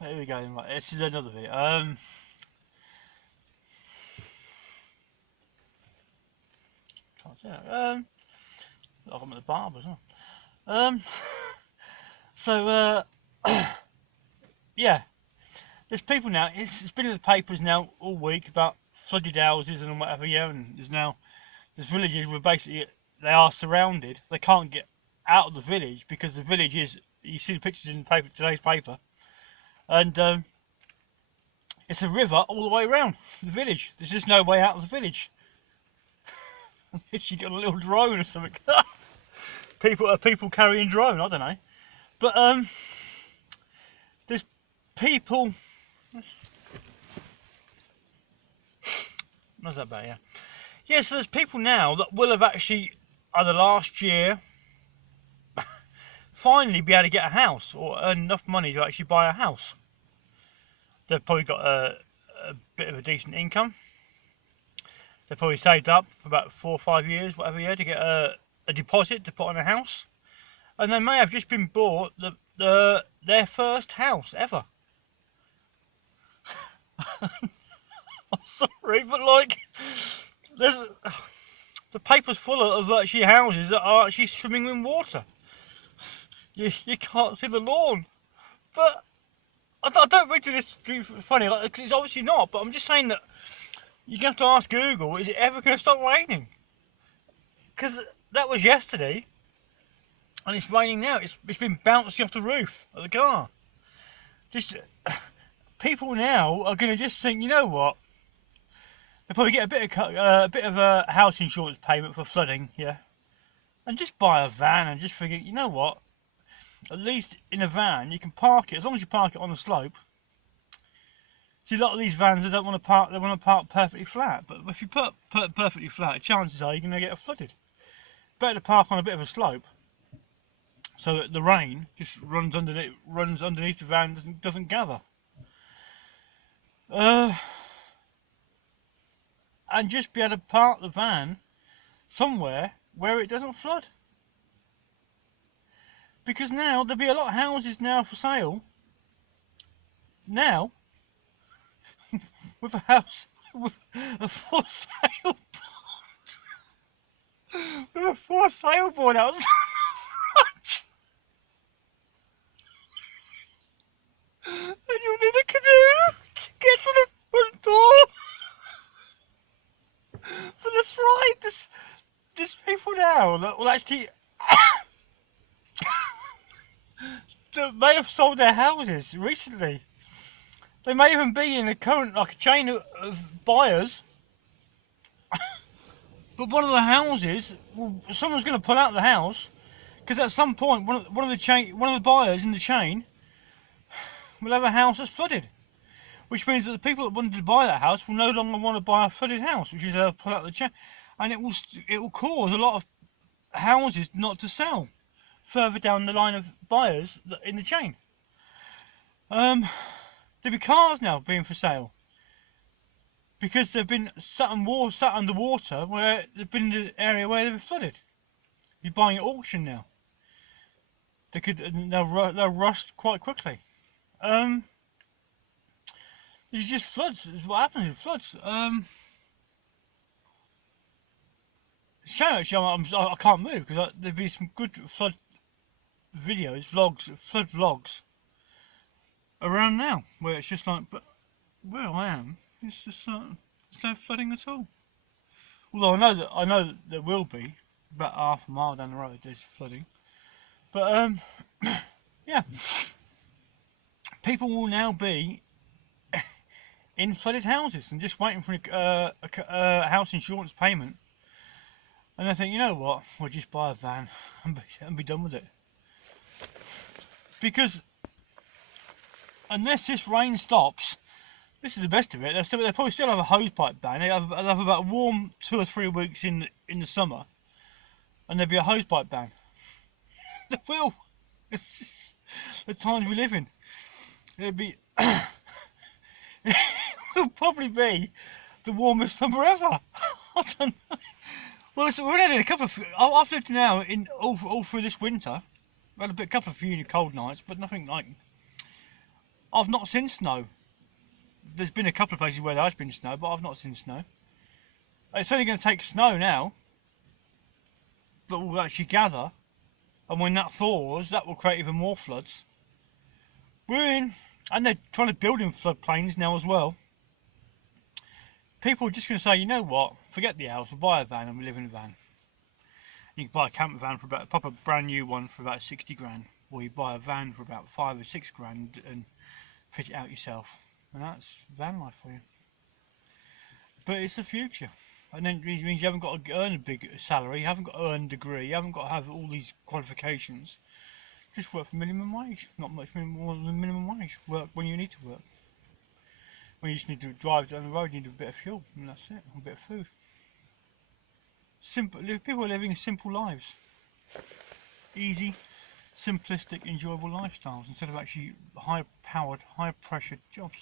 Here we go. Right, this is another video. Can't see it. I'm at the barber, isn't I? So, yeah. There's people now. It's been in the papers now all week about flooded houses and whatever. Yeah, and there's villages where basically they are surrounded. They can't get out of the village because the village is. You see the pictures in the paper, today's paper, and it's a river all the way around the village. There's just no way out of the village. She got a little drone or something. people carrying drone. I don't know, but there's people. What's that about? Yeah, yeah. So there's people now that will have actually either last year finally be able to get a house or earn enough money to actually buy a house. They've probably got a bit of a decent income. They've probably saved up for about 4 or 5 years, whatever year, to get a deposit to put on a house. And they may have just been bought their first house ever. I'm sorry, but like, there's the paper's full of actually houses that are actually swimming in water. You can't see the lawn. But I don't really do this funny, like, 'cause it's obviously not. But I'm just saying that you're going to have to ask Google, is it ever going to stop raining? Because that was yesterday, and it's raining now. It's been bouncing off the roof of the car. Just people now are going to just think, you know what? They'll probably get a bit of a house insurance payment for flooding, yeah, and just buy a van and just figure, you know what? At least in a van you can park it as long as you park it on the slope. See, a lot of these vans they don't want to park. They want to park perfectly flat. But if you put perfectly flat, chances are you're going to get flooded. Better to park on a bit of a slope, so that the rain just runs underneath the van, doesn't gather. And just be able to park the van somewhere where it doesn't flood. Because now there'll be a lot of houses now for sale. Now, with a house with a for sale with a for sale board outside the front, and you'll need a canoe to get to the front door. But that's right. There's people now that will actually that may have sold their houses recently. They may even be in a current like a chain of buyers. But one of the houses, well, someone's going to pull out the house because at some point one of the buyers in the chain will have a house that's flooded, which means that the people that wanted to buy that house will no longer want to buy a flooded house, which is pull out the chain, and it will cause a lot of houses not to sell further down the line of buyers in the chain. There'll be cars now being for sale because they've been sat underwater where they've been in the area where they've been flooded. You're buying at auction now. They'll rust quite quickly. It's just floods. Is what happens in floods. Shout out, I can't move because there'd be some good flood videos, flood vlogs around now where it's just like, but where I am, it's just there's no flooding at all. Although I know that there will be about half a mile down the road. There's flooding, but yeah, people will now be in flooded houses and just waiting for a house insurance payment. And I think, you know what, we'll just buy a van and be done with it. Because unless this rain stops, this is the best of it. They'll probably still have a hosepipe ban. They'll have about a warm 2 or 3 weeks in the summer, and there'll be a hosepipe ban. There will. It's just the times we live in. It'll be. It will probably be the warmest summer ever. I don't know. Well, listen, we've had a couple of. I've lived now in all through this winter. We had a couple of few cold nights, but nothing like I've not seen snow. There's been a couple of places where there has been snow, but I've not seen snow. It's only going to take snow now that will actually gather, and when that thaws, that will create even more floods. We're in, and they're trying to build in floodplains now as well. People are just going to say, you know what, forget the house, we'll buy a van and we live in a van. You can buy a camper van for about, pop a brand new one for about 60 grand, or you buy a van for about 5 or 6 grand and fit it out yourself, and that's van life for you. But it's the future, and then it means you haven't got to earn a big salary, you haven't got to earn a degree, you haven't got to have all these qualifications. Just work for minimum wage, not much more than minimum wage. Work when you need to work. When you just need to drive down the road, you need a bit of fuel, and that's it, a bit of food. Simple. People are living simple lives, easy, simplistic, enjoyable lifestyles instead of actually high-powered, high-pressured jobs.